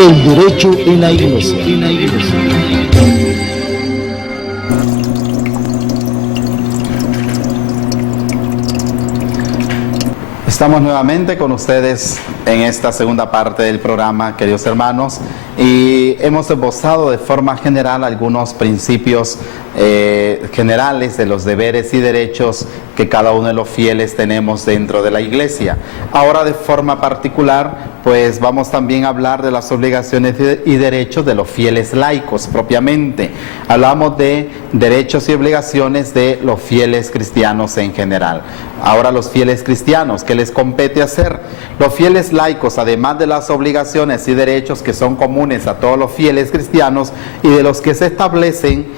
El derecho en la iglesia. Estamos nuevamente con ustedes en esta segunda parte del programa, queridos hermanos, y hemos esbozado de forma general algunos principios generales de los deberes y derechos que cada uno de los fieles tenemos dentro de la iglesia. Ahora, de forma particular, pues vamos también a hablar de las obligaciones y derechos de los fieles laicos propiamente. Hablamos de derechos y obligaciones de los fieles cristianos en general. Ahora, los fieles cristianos, ¿qué les compete hacer? Los fieles laicos, además de las obligaciones y derechos que son comunes a todos los fieles cristianos y de los que se establecen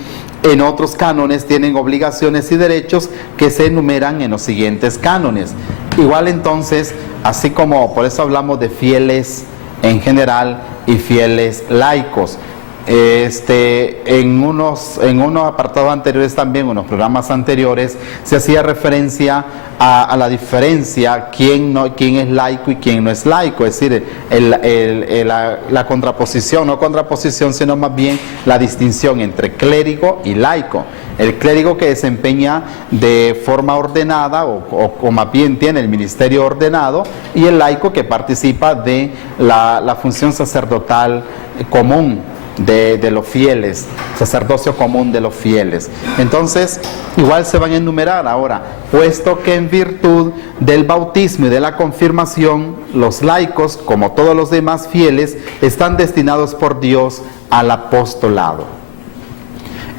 en otros cánones, tienen obligaciones y derechos que se enumeran en los siguientes cánones. Igual entonces, así como por eso hablamos de fieles en general y fieles laicos. En unos apartados anteriores también, unos programas anteriores, se hacía referencia a la diferencia, quién es laico y quién no es laico, es decir, la contraposición, no contraposición, sino más bien la distinción entre clérigo y laico. El clérigo que desempeña de forma ordenada o más bien tiene el ministerio ordenado, y el laico que participa de la función sacerdotal común de los fieles, sacerdocio común de los fieles. Entonces, igual se van a enumerar ahora, puesto que en virtud del bautismo y de la confirmación, los laicos, como todos los demás fieles, están destinados por Dios al apostolado.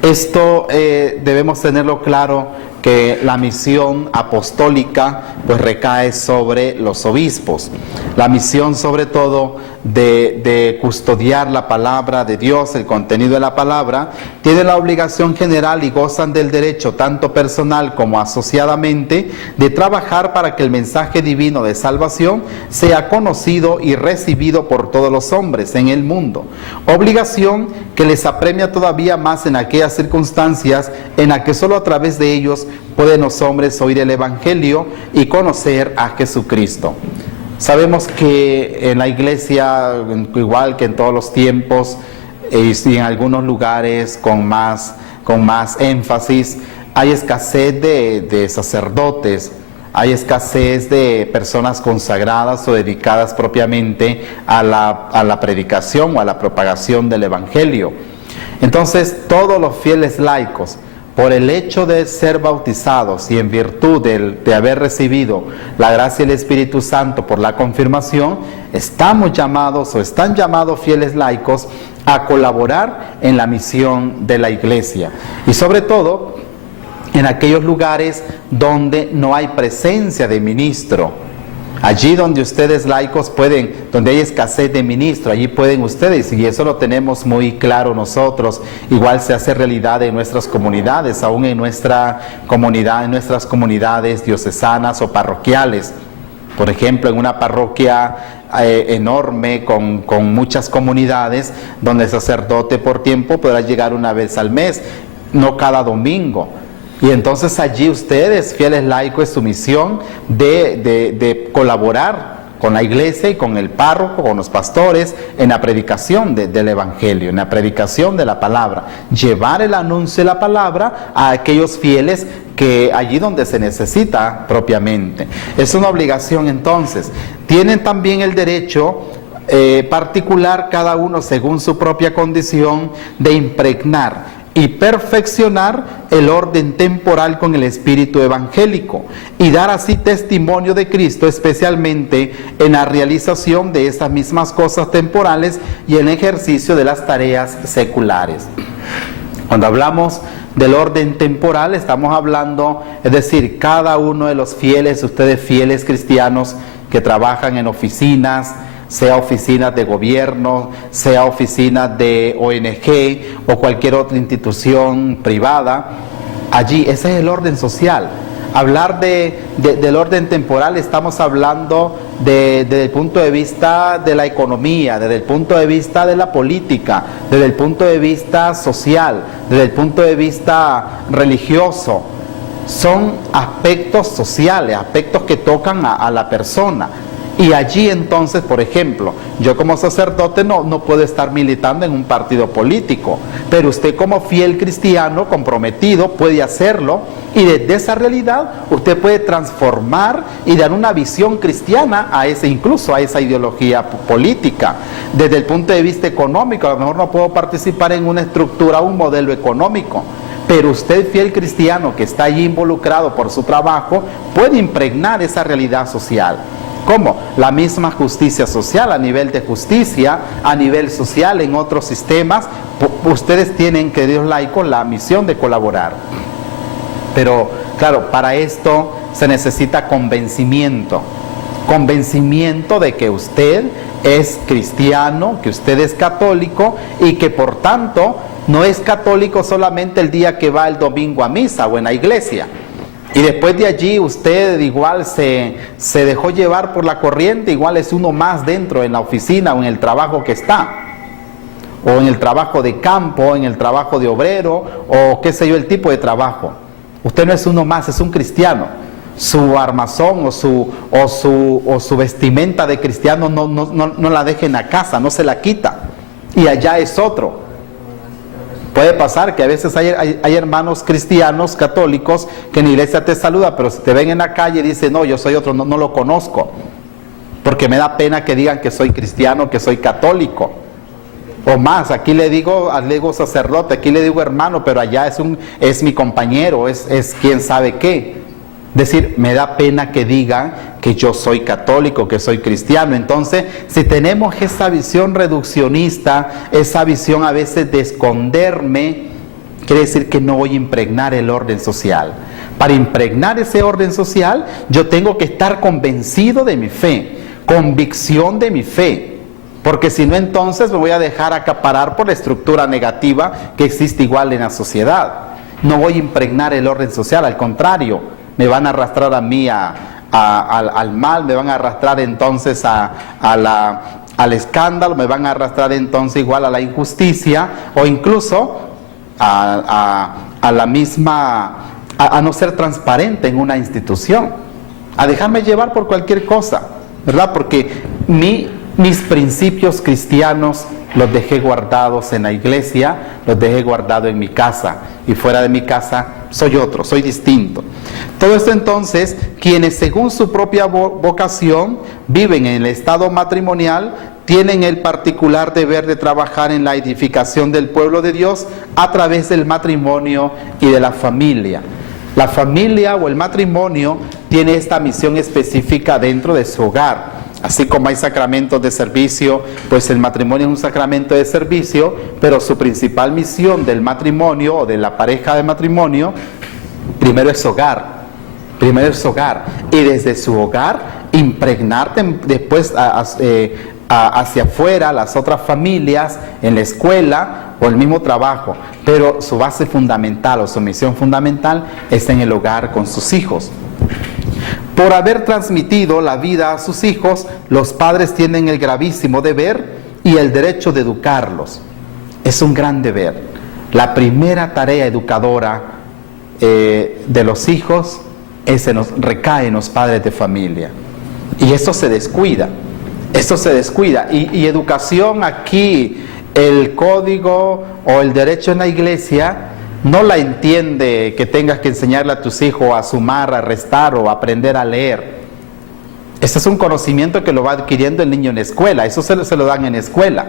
Esto debemos tenerlo claro, que la misión apostólica pues recae sobre los obispos. La misión sobre todo de custodiar la palabra de Dios, el contenido de la palabra, tiene la obligación general y gozan del derecho tanto personal como asociadamente de trabajar para que el mensaje divino de salvación sea conocido y recibido por todos los hombres en el mundo. Obligación que les apremia todavía más en aquellas circunstancias en las que solo a través de ellos pueden los hombres oír el Evangelio y conocer a Jesucristo. Sabemos que en la iglesia, igual que en todos los tiempos, y en algunos lugares con más énfasis, hay escasez de sacerdotes, hay escasez de personas consagradas o dedicadas propiamente a la predicación o a la propagación del Evangelio. Entonces, todos los fieles laicos, por el hecho de ser bautizados y en virtud de haber recibido la gracia del Espíritu Santo por la confirmación, están llamados fieles laicos a colaborar en la misión de la iglesia. Y sobre todo, en aquellos lugares donde no hay presencia de ministro. Allí donde ustedes laicos donde hay escasez de ministro, allí pueden ustedes, y eso lo tenemos muy claro nosotros, igual se hace realidad en nuestras comunidades, aún en nuestra comunidad, en nuestras comunidades diocesanas o parroquiales. Por ejemplo, en una parroquia enorme con muchas comunidades, donde el sacerdote por tiempo podrá llegar una vez al mes, no cada domingo. Y entonces allí ustedes, fieles laicos, es su misión de colaborar con la iglesia y con el párroco, con los pastores, en la predicación del Evangelio, en la predicación de la palabra. Llevar el anuncio de la palabra a aquellos fieles que allí donde se necesita propiamente. Es una obligación entonces. Tienen también el derecho particular, cada uno según su propia condición, de impregnar y perfeccionar el orden temporal con el espíritu evangélico y dar así testimonio de Cristo, especialmente en la realización de esas mismas cosas temporales y en el ejercicio de las tareas seculares. Cuando hablamos del orden temporal, estamos hablando, es decir, cada uno de los fieles, ustedes fieles cristianos que trabajan en oficinas, sea oficinas de gobierno, sea oficinas de ONG o cualquier otra institución privada, allí ese es el orden social. Hablar del orden temporal, estamos hablando desde el punto de vista de la economía, desde el punto de vista de la política, desde el punto de vista social, desde el punto de vista religioso. Son aspectos sociales, aspectos que tocan a la persona. Y allí entonces, por ejemplo, yo como sacerdote no puedo estar militando en un partido político, pero usted como fiel cristiano comprometido puede hacerlo, y desde esa realidad usted puede transformar y dar una visión cristiana a incluso a esa ideología política. Desde el punto de vista económico, a lo mejor no puedo participar en una estructura, un modelo económico, pero usted, fiel cristiano que está allí involucrado por su trabajo, puede impregnar esa realidad social. ¿Cómo? La misma justicia social, a nivel de justicia, a nivel social, en otros sistemas. Ustedes tienen, queridos laicos, la misión de colaborar. Pero, claro, para esto se necesita convencimiento. Convencimiento de que usted es cristiano, que usted es católico y que por tanto no es católico solamente el día que va el domingo a misa o en la iglesia. Y después de allí usted igual se dejó llevar por la corriente, igual es uno más dentro en la oficina o en el trabajo que está, o en el trabajo de campo, en el trabajo de obrero, o qué sé yo, el tipo de trabajo. Usted no es uno más, es un cristiano. Su armazón o su vestimenta de cristiano no la deje en la casa, no se la quita, y allá es otro. Puede pasar que a veces hay hermanos cristianos, católicos, que en la iglesia te saluda, pero si te ven en la calle dice, no, yo soy otro, no lo conozco, porque me da pena que digan que soy cristiano, que soy católico. O más, aquí le digo sacerdote, aquí le digo hermano, pero allá es mi compañero, es quien sabe qué. Es decir, me da pena que digan que yo soy católico, que soy cristiano. Entonces, si tenemos esa visión reduccionista, esa visión a veces de esconderme, quiere decir que no voy a impregnar el orden social. Para impregnar ese orden social, yo tengo que estar convencido de mi fe, convicción de mi fe. Porque si no, entonces me voy a dejar acaparar por la estructura negativa que existe igual en la sociedad. No voy a impregnar el orden social, al contrario. Me van a arrastrar a mí al mal, me van a arrastrar entonces al escándalo, me van a arrastrar entonces igual a la injusticia, o incluso a no ser transparente en una institución, a dejarme llevar por cualquier cosa, ¿verdad? Porque mis principios cristianos los dejé guardados en la iglesia, los dejé guardados en mi casa, y fuera de mi casa soy otro, soy distinto. Todo esto entonces, quienes según su propia vocación viven en el estado matrimonial, tienen el particular deber de trabajar en la edificación del pueblo de Dios a través del matrimonio y de la familia. La familia o el matrimonio tiene esta misión específica dentro de su hogar. Así como hay sacramentos de servicio, pues el matrimonio es un sacramento de servicio, pero su principal misión del matrimonio o de la pareja de matrimonio, primero es hogar. Primero es hogar. Y desde su hogar, impregnarte después hacia afuera, las otras familias, en la escuela o el mismo trabajo. Pero su base fundamental o su misión fundamental es en el hogar con sus hijos. Por haber transmitido la vida a sus hijos, los padres tienen el gravísimo deber y el derecho de educarlos. Es un gran deber. La primera tarea educadora de los hijos recae en los padres de familia. Y eso se descuida. Y educación aquí, el código o el derecho en la iglesia, no la entiende que tengas que enseñarle a tus hijos a sumar, a restar o a aprender a leer. Ese es un conocimiento que lo va adquiriendo el niño en escuela, eso se lo dan en escuela.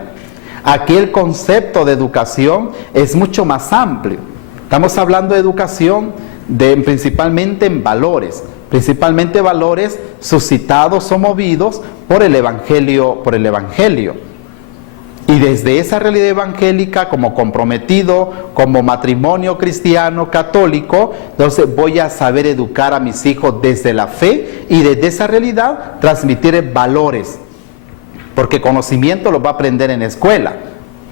Aquí el concepto de educación es mucho más amplio. Estamos hablando de educación principalmente en valores, principalmente valores suscitados o movidos por el Evangelio. Y desde esa realidad evangélica, como comprometido, como matrimonio cristiano, católico, entonces voy a saber educar a mis hijos desde la fe y desde esa realidad transmitir valores. Porque conocimiento los va a aprender en la escuela,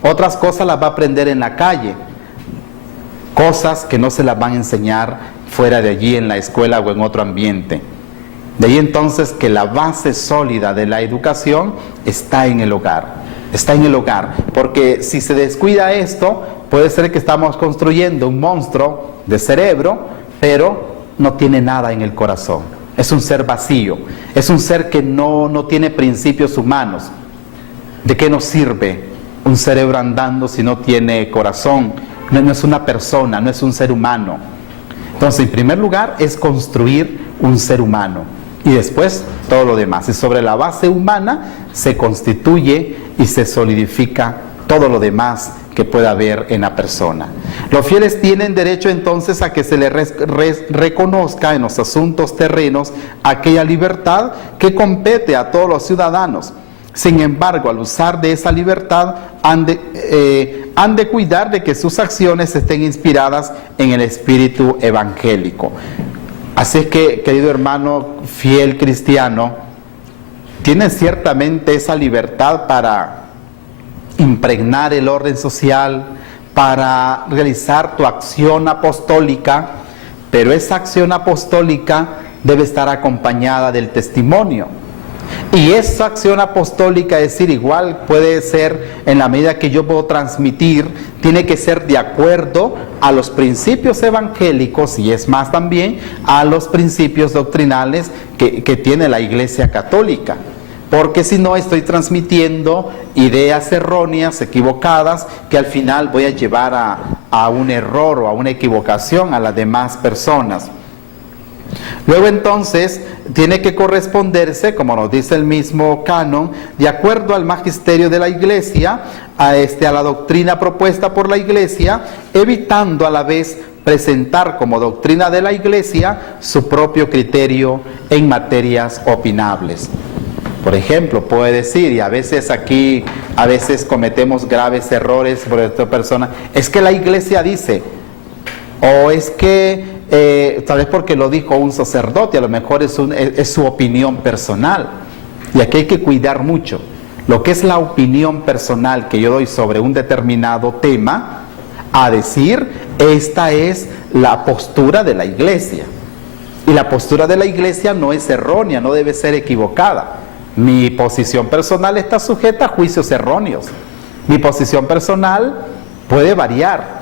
otras cosas las va a aprender en la calle, cosas que no se las van a enseñar fuera de allí en la escuela o en otro ambiente. De ahí entonces que la base sólida de la educación está en el hogar. Está en el hogar, porque si se descuida esto, puede ser que estamos construyendo un monstruo de cerebro, pero no tiene nada en el corazón. es un ser vacío, es un ser que no tiene principios humanos. ¿De qué nos sirve un cerebro andando si no tiene corazón? No es una persona, no es un ser humano. Entonces, en primer lugar, es construir un ser humano y después todo lo demás. Y sobre la base humana se constituye y se solidifica todo lo demás que pueda haber en la persona. Los fieles tienen derecho entonces a que se les reconozca en los asuntos terrenos aquella libertad que compete a todos los ciudadanos. Sin embargo, al usar de esa libertad, han de cuidar de que sus acciones estén inspiradas en el espíritu evangélico. Así es que, querido hermano fiel cristiano, tienes ciertamente esa libertad para impregnar el orden social, para realizar tu acción apostólica, pero esa acción apostólica debe estar acompañada del testimonio. Y esa acción apostólica, es decir, igual puede ser en la medida que yo puedo transmitir, tiene que ser de acuerdo a los principios evangélicos y es más también a los principios doctrinales que tiene la Iglesia Católica. Porque si no, estoy transmitiendo ideas erróneas, equivocadas, que al final voy a llevar a un error o a una equivocación a las demás personas. Luego entonces tiene que corresponderse, como nos dice el mismo canon, de acuerdo al magisterio de la Iglesia, a la doctrina propuesta por la Iglesia, evitando a la vez presentar como doctrina de la Iglesia su propio criterio en materias opinables. Por ejemplo, puede decir, y a veces cometemos graves errores por esta persona, es que la Iglesia dice, o es que tal vez porque lo dijo un sacerdote, a lo mejor es su opinión personal. Y aquí hay que cuidar mucho. Lo que es la opinión personal que yo doy sobre un determinado tema, a decir, esta es la postura de la Iglesia. Y la postura de la Iglesia no es errónea, no debe ser equivocada. Mi posición personal está sujeta a juicios erróneos. Mi posición personal puede variar.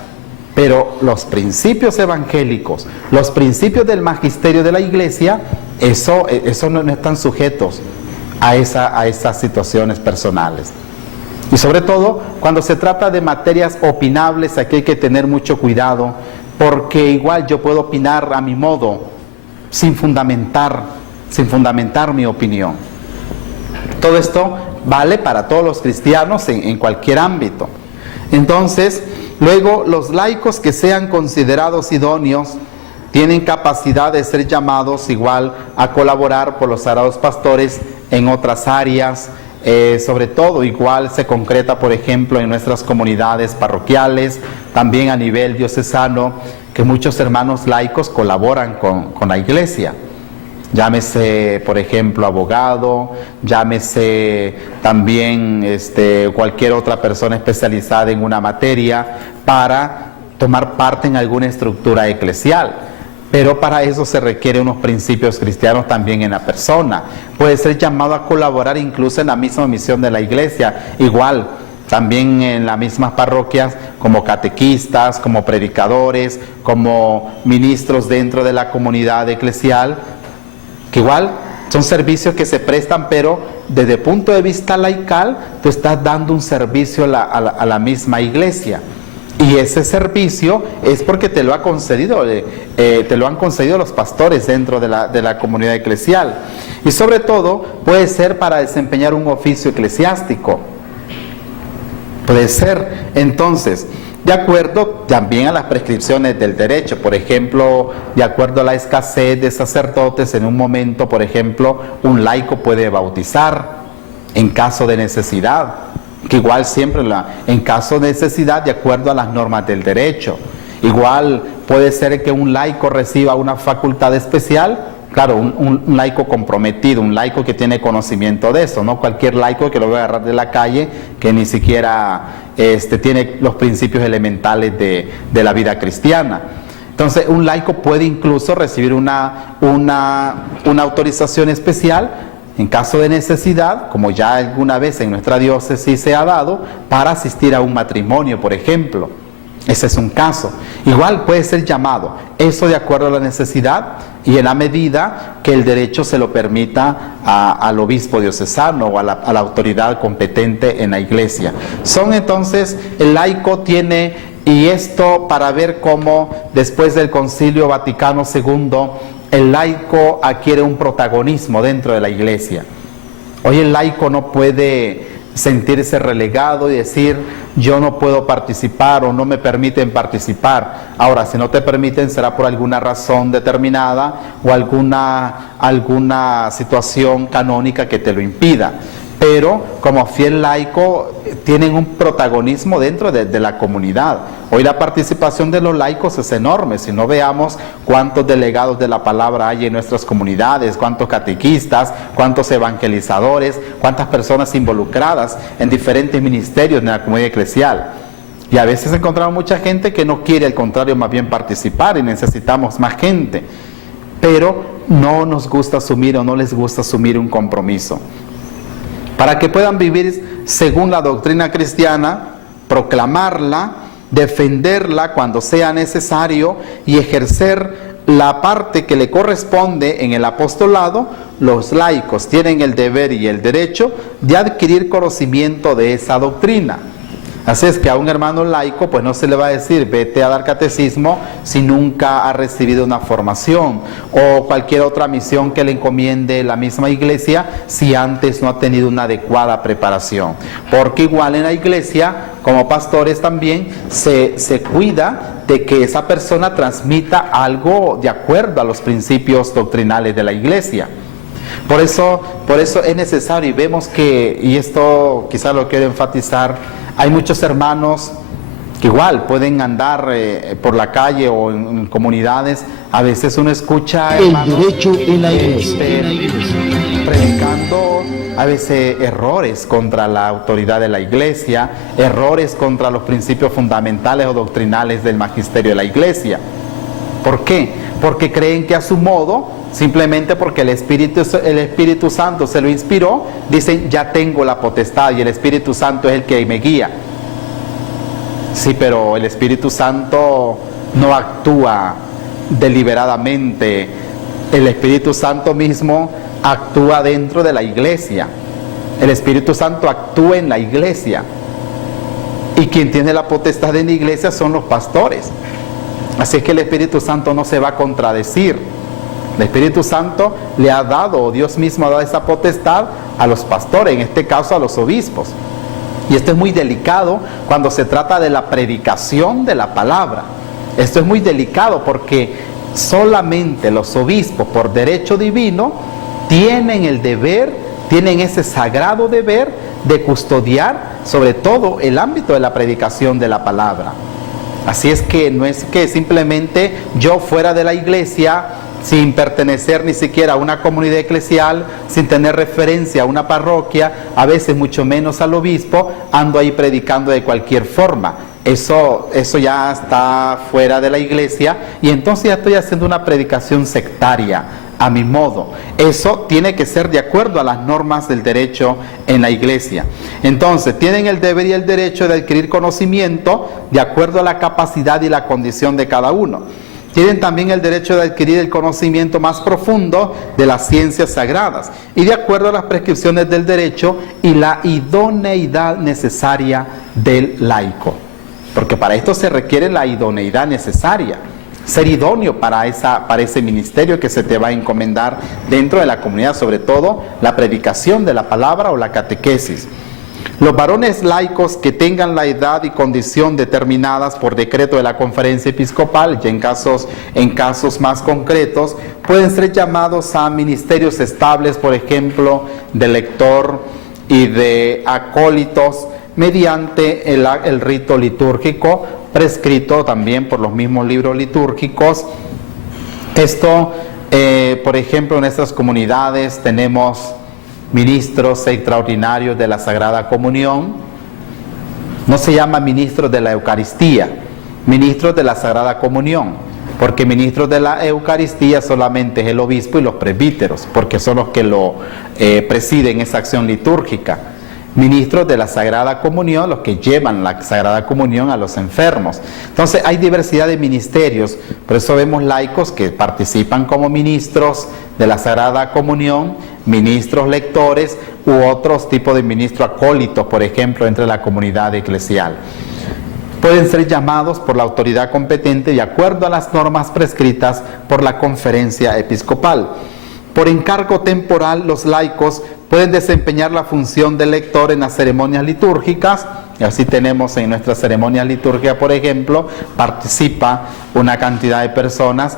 Pero los principios evangélicos, los principios del magisterio de la Iglesia, eso no están sujetos a esas situaciones personales. Y sobre todo, cuando se trata de materias opinables, aquí hay que tener mucho cuidado, porque igual yo puedo opinar a mi modo, sin fundamentar mi opinión. Todo esto vale para todos los cristianos en cualquier ámbito. Entonces, luego, los laicos que sean considerados idóneos tienen capacidad de ser llamados igual a colaborar por los sagrados pastores en otras áreas, sobre todo igual se concreta, por ejemplo, en nuestras comunidades parroquiales, también a nivel diocesano, que muchos hermanos laicos colaboran con la Iglesia. Llámese, por ejemplo, abogado, llámese también cualquier otra persona especializada en una materia para tomar parte en alguna estructura eclesial. Pero para eso se requieren unos principios cristianos también en la persona. Puede ser llamado a colaborar incluso en la misma misión de la Iglesia, igual también en las mismas parroquias, como catequistas, como predicadores, como ministros dentro de la comunidad eclesial, que igual son servicios que se prestan, pero desde el punto de vista laical, tú estás dando un servicio a la misma Iglesia. Y ese servicio es porque te lo han concedido los pastores dentro de la comunidad eclesial. Y sobre todo, puede ser para desempeñar un oficio eclesiástico. Puede ser, entonces, de acuerdo también a las prescripciones del derecho, por ejemplo, de acuerdo a la escasez de sacerdotes, en un momento, por ejemplo, un laico puede bautizar en caso de necesidad, que igual siempre en caso de necesidad, de acuerdo a las normas del derecho. Igual puede ser que un laico reciba una facultad especial, claro, un laico comprometido, un laico que tiene conocimiento de eso, no cualquier laico que lo voy a agarrar de la calle, que ni siquiera tiene los principios elementales de la vida cristiana. Entonces, un laico puede incluso recibir una autorización especial en caso de necesidad, como ya alguna vez en nuestra diócesis se ha dado, para asistir a un matrimonio, por ejemplo. Ese es un caso. Igual puede ser llamado, eso de acuerdo a la necesidad y en la medida que el derecho se lo permita al obispo diocesano o a la autoridad competente en la iglesia. Son entonces, el laico tiene, y esto para ver cómo después del Concilio Vaticano II, el laico adquiere un protagonismo dentro de la iglesia. Hoy el laico no puede sentirse relegado y decir yo no puedo participar o no me permiten participar. Ahora, si no te permiten será por alguna razón determinada o alguna situación canónica que te lo impida. Pero como fiel laico tienen un protagonismo dentro de la comunidad. Hoy la participación de los laicos es enorme. Si no, veamos cuántos delegados de la palabra hay en nuestras comunidades, cuántos catequistas, cuántos evangelizadores, cuántas personas involucradas en diferentes ministerios de la comunidad eclesial. Y a veces encontramos mucha gente que no quiere, al contrario, más bien participar, y necesitamos más gente. Pero no nos gusta asumir o no les gusta asumir un compromiso. Para que puedan vivir según la doctrina cristiana, proclamarla, defenderla cuando sea necesario y ejercer la parte que le corresponde en el apostolado, los laicos tienen el deber y el derecho de adquirir conocimiento de esa doctrina. Así es que a un hermano laico pues no se le va a decir vete a dar catecismo si nunca ha recibido una formación, o cualquier otra misión que le encomiende la misma iglesia si antes no ha tenido una adecuada preparación, porque igual en la iglesia como pastores también se cuida de que esa persona transmita algo de acuerdo a los principios doctrinales de la iglesia. Por eso es necesario, y vemos que, y esto quizás lo quiero enfatizar, hay muchos hermanos que igual pueden andar por la calle o en comunidades. A veces uno escucha hermanos, el derecho en la iglesia, predicando a veces errores contra la autoridad de la iglesia, errores contra los principios fundamentales o doctrinales del magisterio de la iglesia. ¿Por qué? Porque creen que a su modo, simplemente porque el Espíritu Santo se lo inspiró, dicen ya tengo la potestad y el Espíritu Santo es el que me guía. Sí, pero el Espíritu Santo no actúa deliberadamente. El Espíritu Santo mismo actúa dentro de la iglesia. El Espíritu Santo actúa en la iglesia. Y quien tiene la potestad en la iglesia son los pastores. Así es que el Espíritu Santo no se va a contradecir. El Espíritu Santo le ha dado, o Dios mismo ha dado esa potestad a los pastores, en este caso a los obispos. Y esto es muy delicado cuando se trata de la predicación de la palabra. Esto es muy delicado porque solamente los obispos, por derecho divino, tienen el deber, tienen ese sagrado deber de custodiar sobre todo el ámbito de la predicación de la palabra. Así es que no es que simplemente yo fuera de la iglesia, sin pertenecer ni siquiera a una comunidad eclesial, sin tener referencia a una parroquia, a veces mucho menos al obispo, ando ahí predicando de cualquier forma. Eso ya está fuera de la iglesia y entonces ya estoy haciendo una predicación sectaria a mi modo. Eso tiene que ser de acuerdo a las normas del derecho en la iglesia. Entonces, tienen el deber y el derecho de adquirir conocimiento de acuerdo a la capacidad y la condición de cada uno. Tienen también el derecho de adquirir el conocimiento más profundo de las ciencias sagradas y de acuerdo a las prescripciones del derecho y la idoneidad necesaria del laico. Porque para esto se requiere la idoneidad necesaria. Ser idóneo para ese ministerio que se te va a encomendar dentro de la comunidad, sobre todo la predicación de la palabra o la catequesis. Los varones laicos que tengan la edad y condición determinadas por decreto de la conferencia episcopal, ya en casos más concretos, pueden ser llamados a ministerios estables, por ejemplo, de lector y de acólitos, mediante el rito litúrgico, prescrito también por los mismos libros litúrgicos. Esto, por ejemplo, en nuestras comunidades tenemos ministros extraordinarios de la Sagrada Comunión. No se llama ministros de la Eucaristía, ministros de la Sagrada Comunión, porque ministros de la Eucaristía solamente es el obispo y los presbíteros, porque son los que lo presiden esa acción litúrgica. ministros de la Sagrada Comunión, los que llevan la Sagrada Comunión a los enfermos. Entonces hay diversidad de ministerios, por eso vemos laicos que participan como ministros de la Sagrada Comunión, ministros lectores u otros tipos de ministros acólitos, por ejemplo, entre la comunidad eclesial. Pueden ser llamados por la autoridad competente de acuerdo a las normas prescritas por la conferencia episcopal. Por encargo temporal, los laicos pueden desempeñar la función de lector en las ceremonias litúrgicas. Y así tenemos en nuestras ceremonias litúrgicas, por ejemplo, participa una cantidad de personas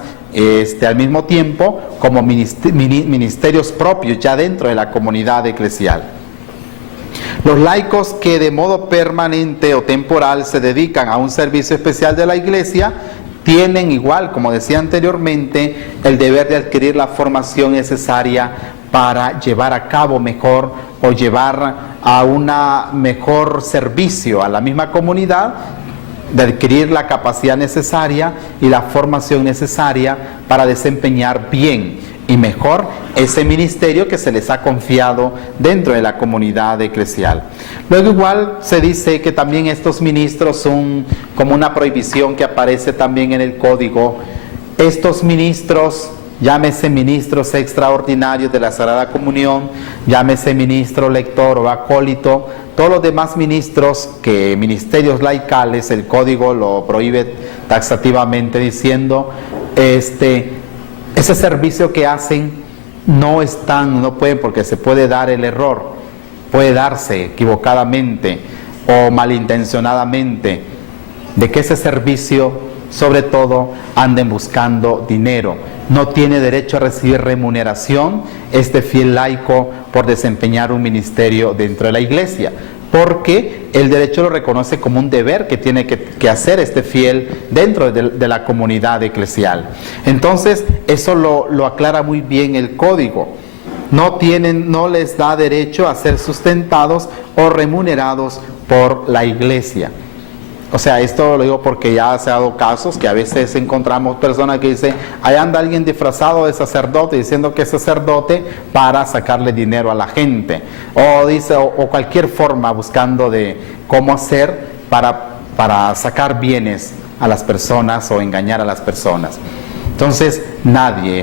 al mismo tiempo como ministerios propios ya dentro de la comunidad eclesial. Los laicos que de modo permanente o temporal se dedican a un servicio especial de la Iglesia tienen igual, como decía anteriormente, el deber de adquirir la formación necesaria para llevar a cabo mejor o llevar a un mejor servicio a la misma comunidad, de adquirir la capacidad necesaria y la formación necesaria para desempeñar bien y mejor ese ministerio que se les ha confiado dentro de la comunidad eclesial. Luego igual se dice que también estos ministros son como una prohibición que aparece también en el código. Estos ministros, llámese ministros extraordinarios de la Sagrada Comunión, llámese ministro lector o acólito, todos los demás ministros que ministerios laicales, el código lo prohíbe taxativamente diciendo, ese servicio que hacen no pueden, porque se puede dar el error, puede darse equivocadamente o malintencionadamente, de que ese servicio sobre todo anden buscando dinero. No tiene derecho a recibir remuneración este fiel laico por desempeñar un ministerio dentro de la Iglesia, porque el derecho lo reconoce como un deber que tiene que hacer este fiel dentro de la comunidad eclesial. Entonces, eso lo aclara muy bien el código. No les da derecho a ser sustentados o remunerados por la Iglesia. O sea, esto lo digo porque ya se ha dado casos que a veces encontramos personas que dicen, ahí anda alguien disfrazado de sacerdote diciendo que es sacerdote para sacarle dinero a la gente. O cualquier forma buscando de cómo hacer para sacar bienes a las personas o engañar a las personas. Entonces, nadie,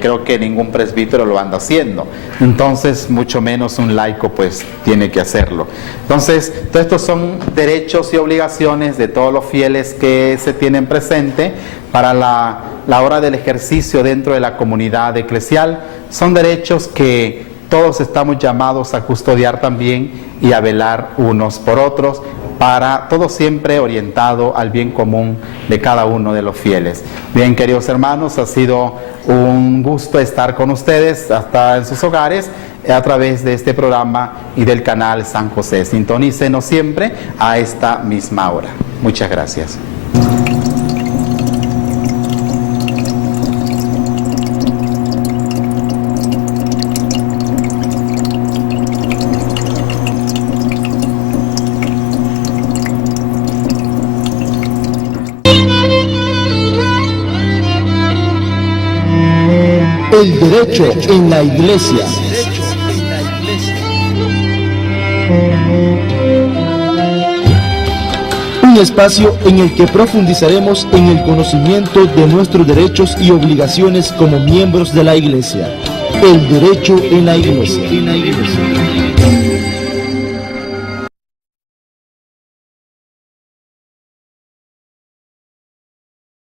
creo que ningún presbítero lo anda haciendo. Entonces, mucho menos un laico, pues, tiene que hacerlo. Entonces, todos estos son derechos y obligaciones de todos los fieles que se tienen presente para la hora del ejercicio dentro de la comunidad eclesial. Son derechos que todos estamos llamados a custodiar también y a velar unos por otros, para todo siempre orientado al bien común de cada uno de los fieles. Bien, queridos hermanos, ha sido un gusto estar con ustedes hasta en sus hogares a través de este programa y del canal San José. Sintonícenos siempre a esta misma hora. Muchas gracias. El derecho en la Iglesia. Un espacio en el que profundizaremos en el conocimiento de nuestros derechos y obligaciones como miembros de la Iglesia. El derecho en la Iglesia.